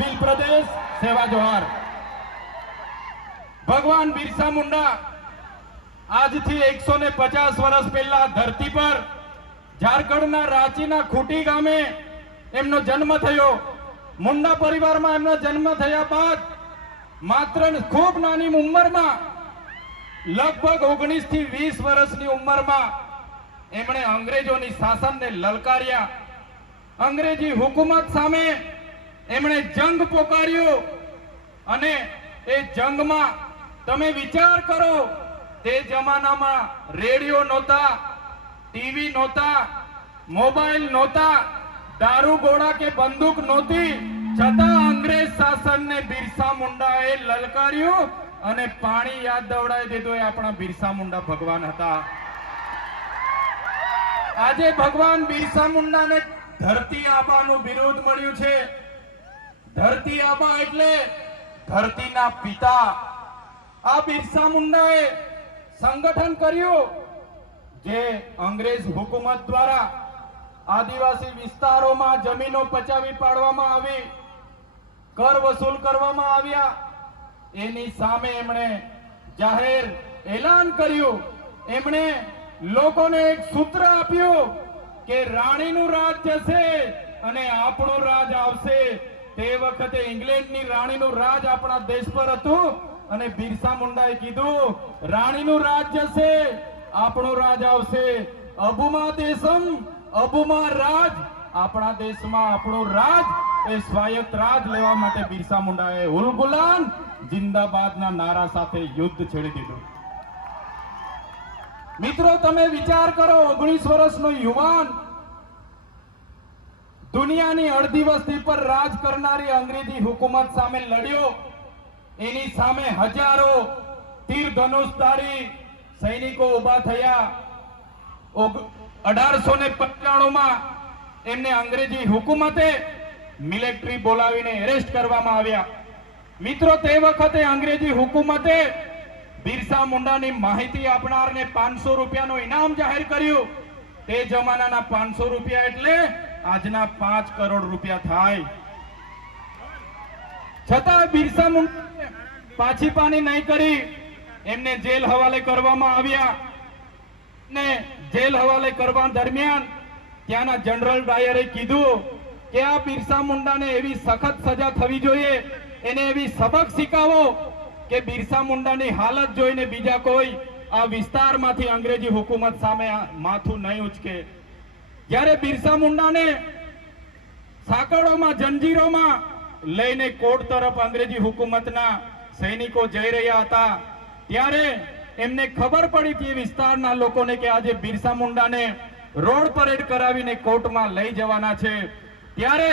ભીલ પ્રદેશ સેવા જોહાર। ભગવાન બિરસા મુંડા આજથી 150 વર્ષ પહેલા ધરતી પર ઝારખંડના રાંચીના ખૂટી ગામે એમનો જન્મ થયો। મુંડા પરિવારમાં એમનો જન્મ થયા બાદ માત્ર ખૂબ નાની ઉંમરમાં લગભગ 19 થી 20 વર્ષની ઉંમરમાં એમણે અંગ્રેજોની શાસનને લલકાર્યા। અંગ્રેજી હુકુમત સામે એમણે જંગ પોકાર્યો અને એ જંગમાં તમે વિચાર કરો, તે જમાનામાં રેડિયો નહોતા, ટીવી નહોતા, મોબાઈલ નહોતા, દારૂ ગોળા કે બંદૂક નહોતી, છતાં અંગ્રેજ શાસનને બિરસા મુંડાએ લલકાર્યું અને પાણી યાદ દવડાવી દીધું। એ આપણા બિરસા મુંડા ભગવાન હતા। આજે ભગવાન બિરસા મુંડાને ધરતી આબાનું બિરુદ મળ્યું છે। ધરતી આબા એટલે ધરતીના પિતા। આ બિરસા મુંડાએ સંગઠન કર્યું જે અંગ્રેજ હુકુમત દ્વારા આદિવાસી વિસ્તારોમાં જમીનો પચાવી પાડવામાં આવી, કર વસૂલ કરવામાં આવ્યા। એની સામે એમણે જાહેર એલાન કર્યું। એમણે લોકોને એક સૂત્ર આપ્યું કે રાણીનું રાજ જશે અને આપણું રાજ આવશે। તે વખતે ઇંગ્લેન્ડની રાણીનું રાજ આપણા દેશ પર હતું અને બિરસા મુંડાએ કીધું રાણીનું રાજ જશે, આપણું રાજ આવશે। અબુમા દેશમ અબુમા રાજ, આપણા દેશમાં આપણું રાજ એ સ્વાયત્ત રાજ લેવા માટે બિરસા મુંડાએ ઉલ ગુલાન જિંદાબાદના નારા સાથે યુદ્ધ છેડી દીધું। મિત્રો તમે વિચાર કરો, 19 વર્ષનો યુવાન દુનિયાની અડધી વસ્તી પર રાજ કરનારી અંગ્રેજી હુકુમત સામે લડ્યો। એની સામે હજારો તીર ધનુષધારી સૈનિકો ઉભા થયા। 1895માં એમને અંગ્રેજી હુકુમતે મિલિટરી બોલાવીને એરેસ્ટ કરવામાં આવ્યા। મિત્રો તે વખતે અંગ્રેજી હુકુમતે બિરસા મુંડાની માહિતી આપનારને 500 રૂપિયાનો ઇનામ જાહેર કર્યું। તે જમાનાના 500 રૂપિયા એટલે આજના 5 કરોડ રૂપિયા થાય। છતાં બિરસા મુંડા પાછી પાની નહીં કરી, એમને જેલ હવાલે કરવામાં આવ્યા। ને જેલ હવાલે કરવા દરમિયાન ત્યાંના જનરલ ડાયરે કીધું કે આ બિરસા મુંડાને એવી સખત સજા થવી જોઈએ, એને એવી સબક શીખાવો કે બિરસા મુંડાની હાલત જોઈને બીજા કોઈ આ વિસ્તારમાંથી અંગ્રેજી હુકુમત સામે માથું નહીં ઉચકે। જ્યારે બિરસા મુંડાને સાંકળોમાં જંજીરોમાં લઈને કોર્ટ તરફ અંગ્રેજી હુકુમતના સૈનિકો જઈ રહ્યા હતા, ત્યારે એમને ખબર પડી તે વિસ્તારના લોકોને કે આજે બિરસા મુંડાને રોડ પરેડ કરાવીને કોર્ટમાં લઈ જવાના છે। ત્યારે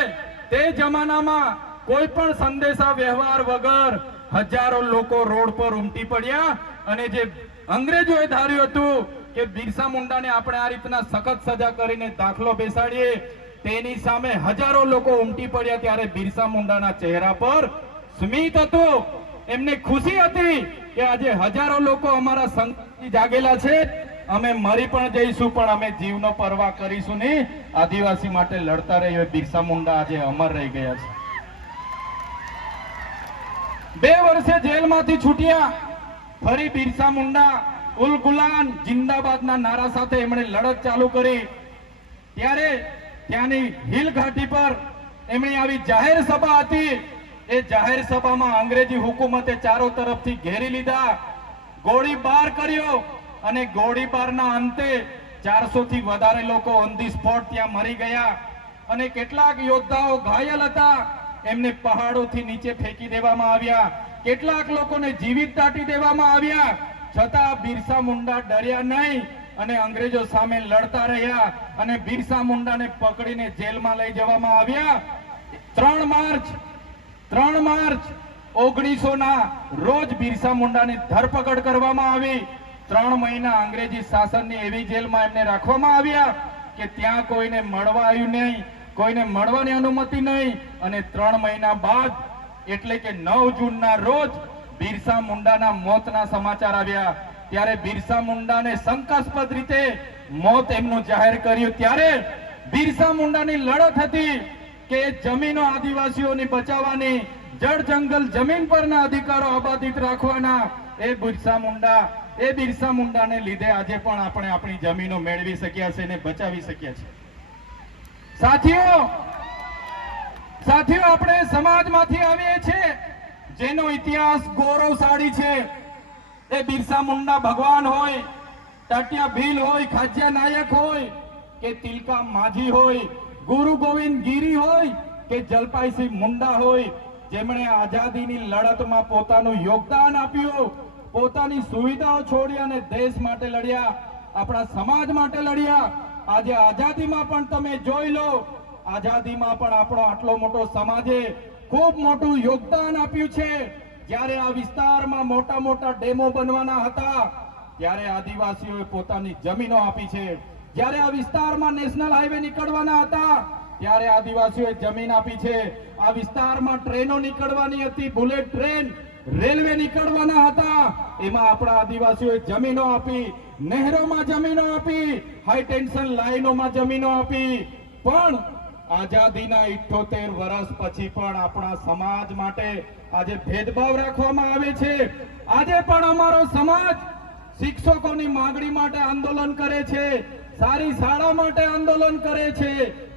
તે જમાનામાં કોઈ પણ સંદેશા વ્યવહાર વગર હજારો લોકો રોડ પર ઉમટી પડ્યા અને જે અંગ્રેજોએ ધાર્યું હતું કે બિરસા મુંડાને આપણે આ રીતના સખત સજા કરીને દાખલો બેસાડીએ, તેની સામે હજારો લોકો ઉમટી પડ્યા। ત્યારે બિરસા મુંડાના ચહેરા પર સ્મિત હતું, એમને ખુશી હતી કે આજે હજારો લોકો અમારા સંકલ્પથી જાગેલા છે, અમે મરી પણ જઈશું પણ અમે જીવનો પરવા કરીશું નહીં। આદિવાસી માટે લડતા રહીએ બિરસા મુંડા આજે અમર રહી ગયા છે। 2 વર્ષે જેલમાંથી છૂટ્યા, ફરી બિરસા મુંડા ઉલ ગુલાન જિંદાબાદના નારા સાથે એમણે લડત ચાલુ કરી। ત્યારે ત્યાંની હિલ ઘાટી પર એમની આવી જાહેર સભા હતી। એ જાહેર સભામાં અંગ્રેજી હુકુમતે ચારો તરફથી ઘેરી લીધા, ગોળીબાર કર્યો અને ગોળીબારના અંતે 400 થી વધારે લોકો ઓન ધી સ્પોટ ત્યાં મરી ગયા અને કેટલાક યોદ્ધાઓ ઘાયલ હતા, એમને પહાડોથી નીચે ફેંકી દેવામાં આવ્યા। કેટલાક લોકોને જીવિત દાટી દેવામાં આવ્યા। છતાં બિરસા મુંડા ડર્યા નહીં અને અંગ્રેજો સામે લડતા રહ્યા અને બિરસા મુંડાને પકડીને જેલમાં લઈ જવામાં આવ્યા। 3 માર્ચ 1900ના રોજ બિરસા મુંડાની ધરપકડ કરવામાં આવી। 3 મહિના અંગ્રેજી શાસનની એવી જેલમાં એમને રાખવામાં આવ્યા કે ત્યાં કોઈને મળવા આવ્યું નહીં, કોઈને મળવાની અનુમતિ નહીં અને 3 મહિના બાદ એટલે કે 9 જૂનના રોજ બિરસા મુંડાના મોતના સમાચાર આવ્યા। ત્યારે બિરસા મુંડાને શંકાસ્પદ રીતે મોત એમનું જાહેર કર્યું। ત્યારે બિરસા મુંડાની લડત હતી કે જમીનો આદિવાસીઓની બચાવવાની, જળ જંગલ જમીન પરના અધિકારો અબાધિત રાખવાના, એ બિરસા મુંડાને લીધે આજે પણ આપણે આપણી જમીનો મેળવી શક્યા છે અને બચાવી શક્યા છે. સાથીઓ, આપણે સમાજમાંથી આવીએ છીએ જેનો ઇતિહાસ ગૌરવશાળી છે. એ બિરસા મુંડા ભગવાન હોય, ટાટિયા ભીલ હોય, ખાજ્યા નાયક હોય કે તિલકા माझी હોય, ગુરુ ગોવિંદ ગીરી હોય કે જલપાઈસિંહ મુંડા હોય, જેમણે આઝાદીની લડતમાં પોતાનું યોગદાન આપ્યું, પોતાની સુવિધાઓ છોડી અને દેશ માટે લડ્યા, આપણા સમાજ માટે લડ્યા. આજે આઝાદીમાં પણ તમે જોઈ લો, આઝાદીમાં પણ આપણો આટલો મોટો સમાજે ખૂબ મોટું યોગદાન આપ્યું છે. જ્યારે આ વિસ્તારમાં મોટા મોટા ડેમો બનવાના હતા ત્યારે આદિવાસીઓએ પોતાની જમીનો આપી છે. જ્યારે આ વિસ્તારમાં નેશનલ હાઈવે નીકળવાના હતા ત્યારે આદિવાસીઓએ જમીન આપી છે. આ વિસ્તારમાં ટ્રેનો નીકળવાની હતી, બુલેટ ટ્રેન, રેલવે નીકળવાના હતા, એમાં આપણા આદિવાસીઓએ જમીનો આપી, નહેરોમાં જમીનો આપી, હાઈ ટેન્શન લાઈનોમાં જમીનો આપી. પણ આઝાદીના 78 વર્ષ પછી પણ આપણા સમાજ માટે આજે ભેદભાવ રાખવામાં આવે છે. આજે પણ અમારો સમાજ શિક્ષકોની માંગણી માટે આંદોલન કરે છે, સારી શાળા માટે આંદોલન કરે છે,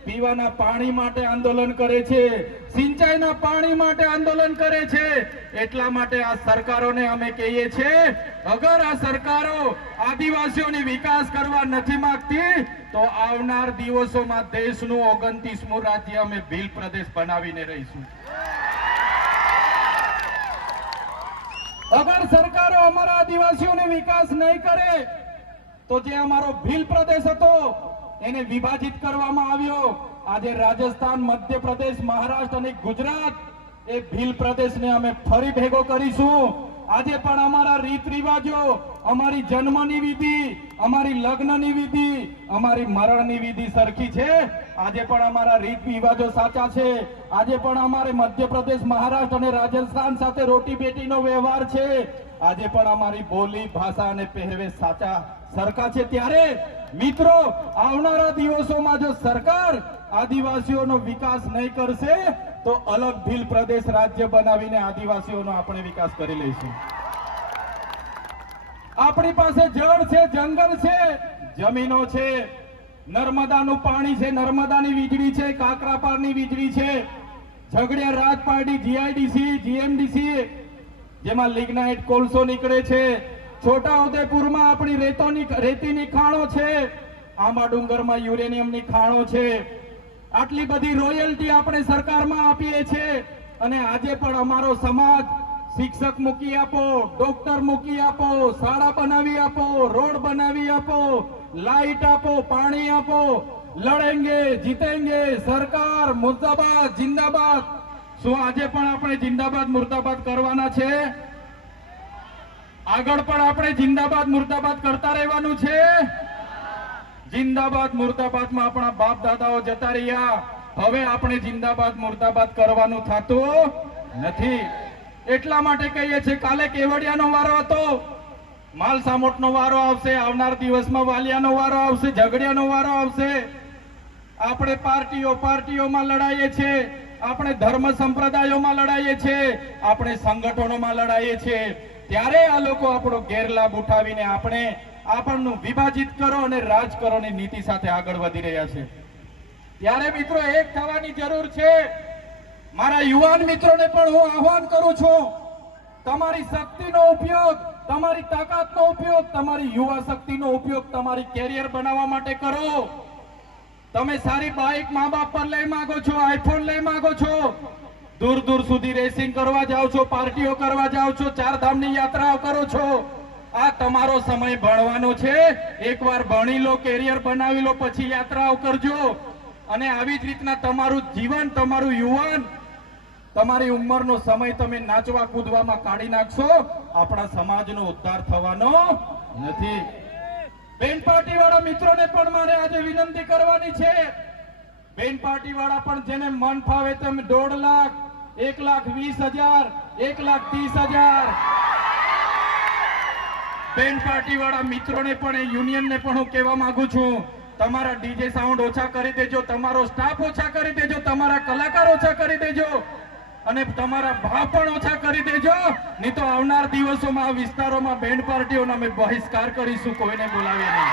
પીવાના પાણી માટે આંદોલન કરે છે, સિંચાઈના પાણી માટે આંદોલન કરે છે. એટલા માટે આ સરકારોને અમે કહીએ છીએ, અગર આ સરકારો આદિવાસીઓની વિકાસ કરવા નથી માંગતી તો આવનાર દિવસોમાં દેશનું 29મું રાજ્ય અમે ભીલ પ્રદેશ બનાવીને રહીશું. અગર સરકારો અમારા આદિવાસીઓને વિકાસ નહીં કરે તો જે અમારો ભીલ પ્રદેશ હતો એને વિભાજિત કરવામાં આવ્યો. આજે રાજસ્થાન, મધ્યપ્રદેશ, મહારાષ્ટ્ર અને ગુજરાત એ ભીલ પ્રદેશને અમે ફરી ભેગો કરીશું. આજે પણ અમારા રીત રિવાજો, અમારી જન્મની વિધિ, અમારી લગ્નની વિધિ, અમારી મરણની વિધિ સરખી છે. આજે પણ અમારા રીત રિવાજો સાચા છે. આજે પણ અમારે મધ્યપ્રદેશ, મહારાષ્ટ્ર અને રાજસ્થાન સાથે રોટી બેટીનો વ્યવહાર છે. આજે પણ અમારી બોલી, ભાષા અને પહેરવેશ સાચા સરખા છે. ત્યારે મિત્રો, આવનારા દિવસોમાં જો સરકાર આદિવાસીઓનો વિકાસ નહીં કરશે તો અલગ ભીલ પ્રદેશ રાજ્ય બનાવીને આદિવાસીઓનો આપણે વિકાસ કરી લઈશું. આપણી પાસે જળ છે, જંગલ છે, જમીનો છે, નર્મદાનું પાણી છે, નર્મદાની વીજળી છે, કાકરાપારની વીજળી છે, ઝઘડિયા રાજપારડી જીઆઈડીસી, જીએમડીસી જેમાં લિગ્નાઇટ કોલસો નીકળે છે, છોટાઉદેપુરમાં આપણી રેતીની ખાણો છે, આંબા ડુંગરમાં યુરેનિયમની ખાણો છે. આટલી બધી રોયલ્ટી આપણે સરકારમાં આપીએ છીએ અને આજે પણ અમારો સમાજ શિક્ષક મૂકી આપો, ડોક્ટર મૂકી આપો, શાળા બનાવી આપો, રોડ બનાવી આપો, લાઇટ આપો, પાણી આપો, લડેંગે જીતેંગે, સરકાર મુર્દાબાદ જિંદાબાદ. શું આજે પણ આપણે જિંદાબાદ મુર્દાબાદ કરવાના છે? આગળ પણ આપણે જિંદાબાદ મુર્દાબાદ કરતા રહેવાનું છે. જિંદાબાદ મુર્દાબાદમાં આપણા બાપ દાદાઓ જતા રહ્યા, હવે આપણે જિંદાબાદ મુર્દાબાદ કરવાનું થતું નથી. એટલા માટે કહીએ છીએ, કાલે કેવડિયાનો વારો હતો, માલસામોટનો વારો આવશે, આવનાર દિવસમાં વાલિયાનો વારો આવશે, ઝઘડિયાનો વારો આવશે. આપણે પાર્ટીઓમાં લડાઈએ છીએ, આપણે ધર્મ સંપ્રદાયોમાં લડાઈએ છીએ, આપણે સંગઠનોમાં લડાઈએ છીએ. ત્યારે આ લોકો આપણો ગેરલાભ ઉઠાવીને આપણને વિભાજિત કરો અને રાજ કરોની નીતિ સાથે આગળ વધી રહ્યા છે. ત્યારે મિત્રો એક થવાની જરૂર છે. મારા યુવાન મિત્રોને પણ હું આહ્વાન કરું છું, તમારી શક્તિનો ઉપયોગ, તમારી તાકાતનો ઉપયોગ, તમારી યુવા શક્તિનો ઉપયોગ તમારી કેરિયર બનાવવા માટે કરો. તમે સારી બાઇક મા બાપ પર લઈ માંગો છો, આઈફોન લઈ માંગો છો, દૂર દૂર સુધી રેસિંગ કરવા જાઓ છો, પાર્ટીઓ કરવા જાઓ છો, ચારધામની યાત્રાઓ કરો છો. આ તમારો સમય ભણવાનો છે. એકવાર ભણી લો, કેરિયર બનાવી લો, પછી યાત્રાઓ કરજો. અને આવી જ રીતના તમારું જીવન, તમારું યુવાન, તમારી ઉંમરનો સમય તમે નાચવા કૂદવામાં કાઢી નાખશો, આપણા સમાજનો ઉદ્ધાર થવાનો નથી. બેન પાર્ટી વાળા મિત્રોને પણ મારે આજે વિનંતી કરવાની છે. બેન પાર્ટી વાળા પણ જેને મન ફાવે તેમ 1.5 લાખ, 1,20,000, 1,30,000 બેન પાર્ટી વાળા મિત્રોને પણ, યુનિયનને પણ હું કહેવા માંગુ છું, તમારા ડીજે સાઉન્ડ ઓછા કરી દેજો, તમારો સ્ટાફ ઓછા કરી દેજો, તમારા કલાકાર ઓછા કરી દેજો અને તમારા ભાવ પણ ઓછા કરી દેજો. નહીં તો આવનાર દિવસોમાં આ વિસ્તારોમાં બેન્ડ પાર્ટીઓનો અમે બહિષ્કાર કરીશું, કોઈને બોલાવીએ નહીં.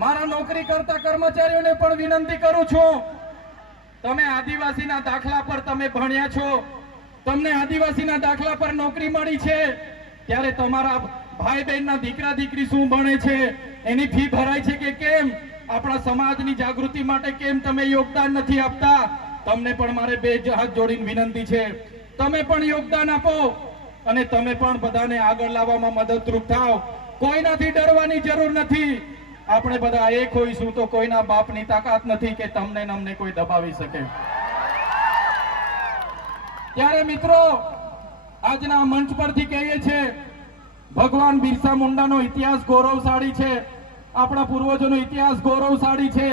મારા નોકરી કરતા કર્મચારીઓને પણ વિનંતી કરું છું, તમે આદિવાસીના દાખલા પર તમે ભણ્યા છો, તમને આદિવાસીના દાખલા પર નોકરી મળી છે, ત્યારે તમારા ભાઈ બહેનના દીકરા દીકરી શું ભણે છે, એની ફી ભરાય છે કે કેમ, આપણા સમાજની જાગૃતિ માટે કેમ તમે યોગદાન નથી આપતા? તમને પણ મારે બે હાથ જોડીને વિનંતી છે, તમે પણ યોગદાન આપો અને તમે પણ બધાને આગળ લાવવામાં મદદરૂપ થાવ. કોઈનાથી ડરવાની જરૂર નથી. આપણે બધા એક હોઈશું તો કોઈના બાપની તાકાત નથી કે તમને ને અમને કોઈ દબાવી શકે. ત્યારે મિત્રો, આજના મંચ પરથી કહીએ છીએ, ભગવાન બિરસા મુંડાનો ઇતિહાસ ગૌરવશાળી છે, આપણા પૂર્વજોનો ઇતિહાસ ગૌરવશાળી છે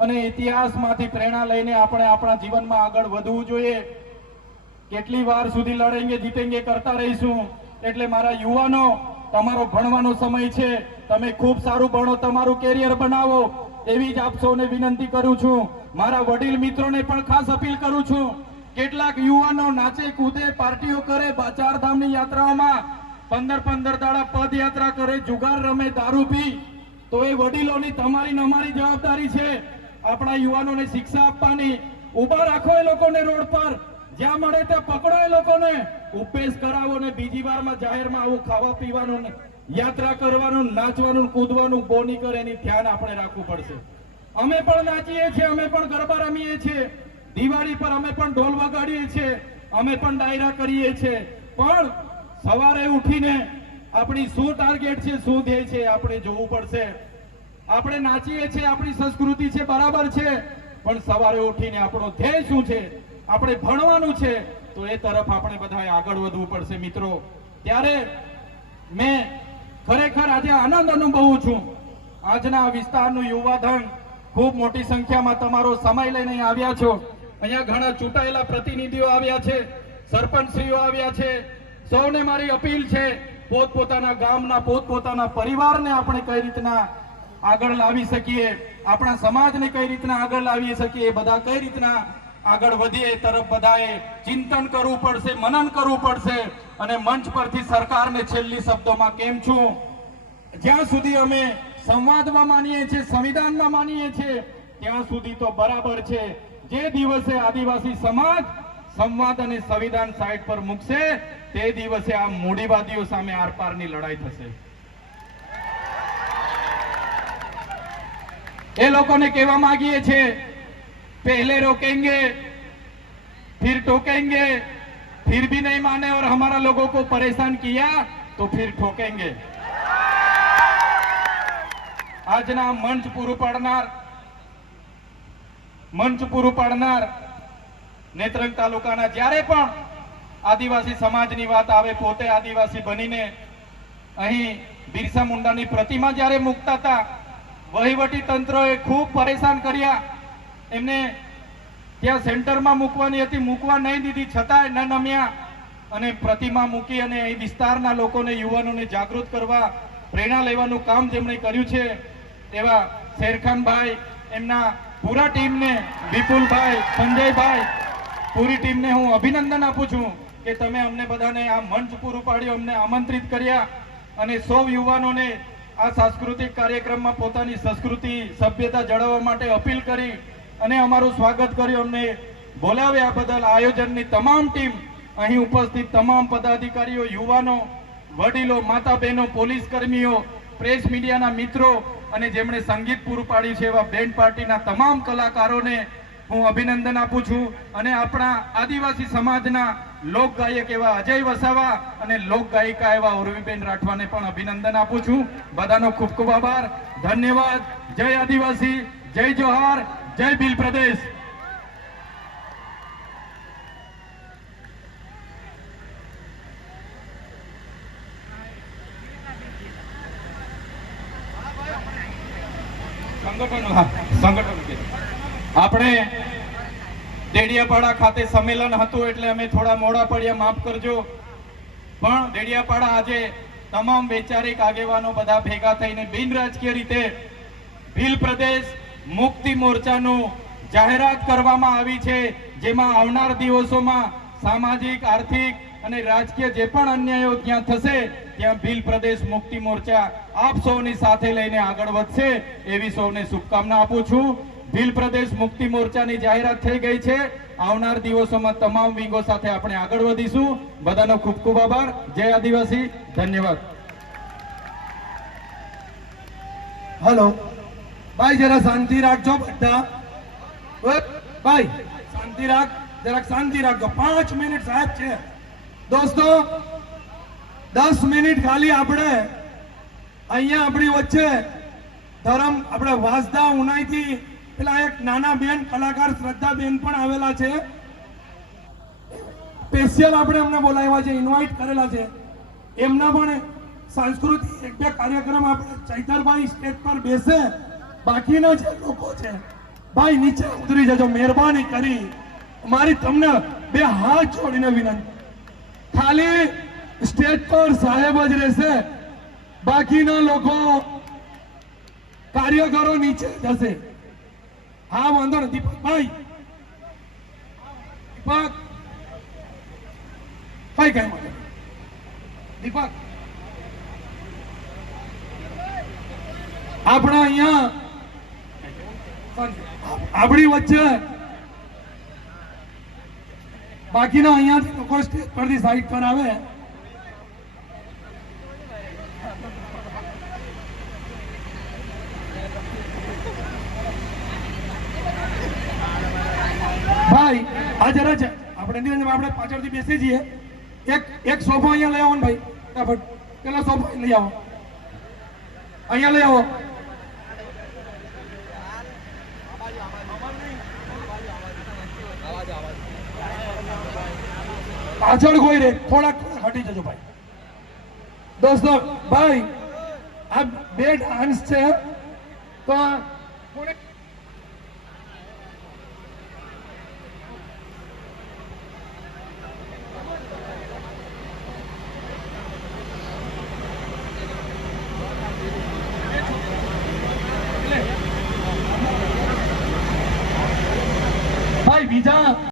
અને ઇતિહાસમાંથી પ્રેરણા લઈને આપણે આપણા જીવનમાં આગળ વધવું જોઈએ. કેટલી વાર સુધી લડેંગે જીતેંગે કરતા રહીશું. એટલે મારા યુવાનો, તમારો ભણવાનો સમય છે, તમે ખૂબ સારું ભણો, તમારું કેરિયર બનાવો, એવી જ આપ સૌને વિનંતી કરું છું. મારા વડીલ મિત્રોને પણ ખાસ અપીલ કરું છું. કેટલાક યુવાનો નાચે કૂદે, પાર્ટીઓ કરે, ચારધામની યાત્રાઓમાં 15 દાડા પદયાત્રા કરે, જુગાર રમે, દારૂ પી, તો એ વડીલોની તમારી ને અમારી જવાબદારી છે આપણા યુવાનોને શિક્ષા આપવાની. ઉભા રાખો એ લોકોને રોડ પર, જ્યાં મળે ત્યાં પકડો એ લોકોને, ઉપેશ કરાવો ને બીજી વારમાં જાહેરમાં આવું ખાવા પીવાનું, યાત્રા કરવાનું, નાચવાનું, કૂદવાનું બોની કરે, એની ધ્યાન આપણે રાખવું પડશે. અમે પણ નાચીએ છીએ, અમે પણ ગરબા રમીએ છીએ, દિવાળી પર અમે પણ ઢોલ વગાડીએ છીએ, અમે પણ ડાયરા કરીએ છીએ, પણ સવારે ઉઠીને આપણી શું ટાર્ગેટ છે, શું ધ્યેય છે, આપણે જોવું પડશે. આપણે નાચીએ છીએ, આપણી સંસ્કૃતિ છે, બરાબર છે, પણ સવારે ઉઠીને આપણો ધ્યેય શું છે, આપણે ભણવાનું છે, તો એ તરફ આપણે બધાએ આગળ વધવું પડશે મિત્રો. ત્યારે મેં ખરેખર આજે આનંદ અનુભવું છું. આજના વિસ્તારનું યુવાધન ખૂબ મોટી સંખ્યામાં તમારો સમય લઈને આવ્યા છો. અહીંયા ઘણા ચૂંટાયેલા પ્રતિનિધિઓ આવ્યા છે, સરપંચશ્રીઓ આવ્યા છે. સૌને મારી અપીલ છે, પોતપોતાના ગામના પોતપોતાના પરિવારને આપણે કઈ રીતના આગળ લાવી શકીએ, આપણા સમાજને કઈ રીતના આગળ લાવી શકીએ, બધા કઈ રીતના આગળ વધીએ, તરફ બધાએ ચિંતન કરવું પડશે, મનન કરવું પડશે. અને મંચ પરથી સરકારને છેલ્લી શબ્દોમાં કેમ છું, જ્યાં સુધી અમે સંવાદમાં માનીએ છીએ, સંવિધાનમાં માનીએ છીએ, ત્યાં સુધી તો બરાબર છે. જે દિવસે આદિવાસી સમાજ સંવાદ અને સંવિધાન સાઈડ પર મૂકશે, તે દિવસે આ મૂડીવાદીઓ સામે આરપારની લડાઈ થશે. એ લોકોને કહેવા માંગીએ છીએ, पहले रोकेंगे फिर टोकेंगे, फिर भी नहीं माने और हमारा लोगों को परेशान किया तो फिर ठोकेंगे. આજના મંચ પૂરું પાડનાર નેત્રંગ તાલુકાના જ્યારે પણ આદિવાસી સમાજની વાત આવે, પોતે આદિવાસી બનીને અહીં બિરસા મુંડાની પ્રતિમા જ્યારે મૂકતા હતા, વહીવટી તંત્રએ ખૂબ પરેશાન કર્યા. એમને ત્યાં સેન્ટરમાં મૂકવાની હતી, મૂકવા નહીં દીધી, છતાંય ન નમ્યા અને પ્રતિમા મૂકી અને અહીં વિસ્તારના લોકોને, યુવાનોને જાગૃત કરવા, પ્રેરણા લેવાનું કામ જેમણે કર્યું છે, એવા શેરખાનભાઈ, એમના પૂરા ટીમને, વિપુલભાઈ, સંજયભાઈ, પૂરી ટીમને હું અભિનંદન આપું છું કે તમે અમને બધાને આ મંચ પૂરું પાડ્યું, અમને આમંત્રિત કર્યા અને સૌ યુવાનોને આ સાંસ્કૃતિક કાર્યક્રમમાં પોતાની સંસ્કૃતિ, સભ્યતા જાળવવા માટે અપીલ કરી અને અમારું સ્વાગત કર્યું. અમને બોલાવ્યા બદલ આયોજનની તમામ ટીમ, અહીં ઉપસ્થિત તમામ પદાધિકારીઓ, યુવાનો, વડીલો, માતા બહેનો, પોલીસ કર્મીઓ, પ્રેસ મીડિયાના મિત્રો અને જેમણે સંગીત પૂરું પાડ્યું છે એવા બેન્ડ પાર્ટીના તમામ કલાકારોને હું અભિનંદન આપું છું. અને આપણા આદિવાસી સમાજના લોક ગાયક એવા અજય વસાવા અને લોક ગાયિકા એવા ઉર્વીબેન રાઠવાને પણ અભિનંદન આપું છું. બધાનો ખૂબ ખૂબ આભાર, ધન્યવાદ. જય આદિવાસી, જય જોહાર, જય ભીલ પ્રદેશ. સંગઠન આપણે ડેડિયાપાડા ખાતે સંમેલન હતું એટલે અમે થોડા મોડા પડ્યા, માફ કરજો. પણ ડેડિયાપાડા આજે તમામ વૈચારિક આગેવાનો બધા ભેગા થઈને બિન રાજકીય રીતે ભીલ પ્રદેશ મુક્તિ મોરચાનું જાહેરાત કરવામાં આવી છે, જેમાં આવનાર દિવસોમાં સામાજિક, આર્થિક અને રાજકીય જે પણ અન્યાયો ત્યાં થશે ત્યાં ભીલ પ્રદેશ મુક્તિ મોરચા આપ સૌની સાથે લઈને આગળ વધશે એવી સૌને શુભકામના આપું છું. ભીલ પ્રદેશ મુક્તિ મોરચાની જાહેરાત થઈ ગઈ છે. આવનાર દિવસોમાં તમામ વિંગો સાથે આપણે આગળ વધીશું. બધાનો ખૂબ ખૂબ આભાર. જય આદિવાસી. ધન્યવાદ. हेलो भाई जरा शांति રાખજો બધા. भाई शांति રાખ, જરાક શાંતિ રાખજો. 5 મિનિટ સાહેબ છે. દોસ્તો 10 મિનિટ ખાલી આપણે અહીંયા આપણી વચ્ચે ધરમ આપણે વાસદા ઉનાઈથી પેલા એક નાના બેન કલાકાર શ્રદ્ધાબેન પણ આવેલા છે. સ્પેશિયલ આપણે એમને બોલાવ્યા છે, ઇન્વાઇટ કરેલા છે. એમના પણ સાંસ્કૃતિક એક બે કાર્યક્રમ આપણે ચૈતરભાઈ સ્ટેજ પર બેસે, બાકીના જે લોકો છે ભાઈ નીચે ઉતરી જજો મહેરબાની કરી. મારી તમને બે હાથ જોડીને વિનંતી, ખાલી સ્ટેજ પર સાહેબ જ રહેશે, બાકીના લોકો કાર્યકરો નીચે જશે. હા વાંધો નથી. દીપકભાઈ, દીપક ભાઈ કઈ માટે દીપક આપણા અહીંયા આપણી વચ્ચે બાકીના અહીંયાથી લોકો સ્ટેજ પરથી સાઈડ પર આવે. ભાઈ આ જરા છે આપણે પાછળથી બેસી જઈએ. એક સોફો અહીંયા લઈ આવો ને ભાઈ, ફટાફટ પેલા સોફો લઈ આવો, અહીંયા લઈ આવો. પાછળ કોઈ રે, થોડાક હટી જજો ભાઈ. દોસ્તો ભાઈ આ બે ડાન્સ છે તો ભાઈ બીજા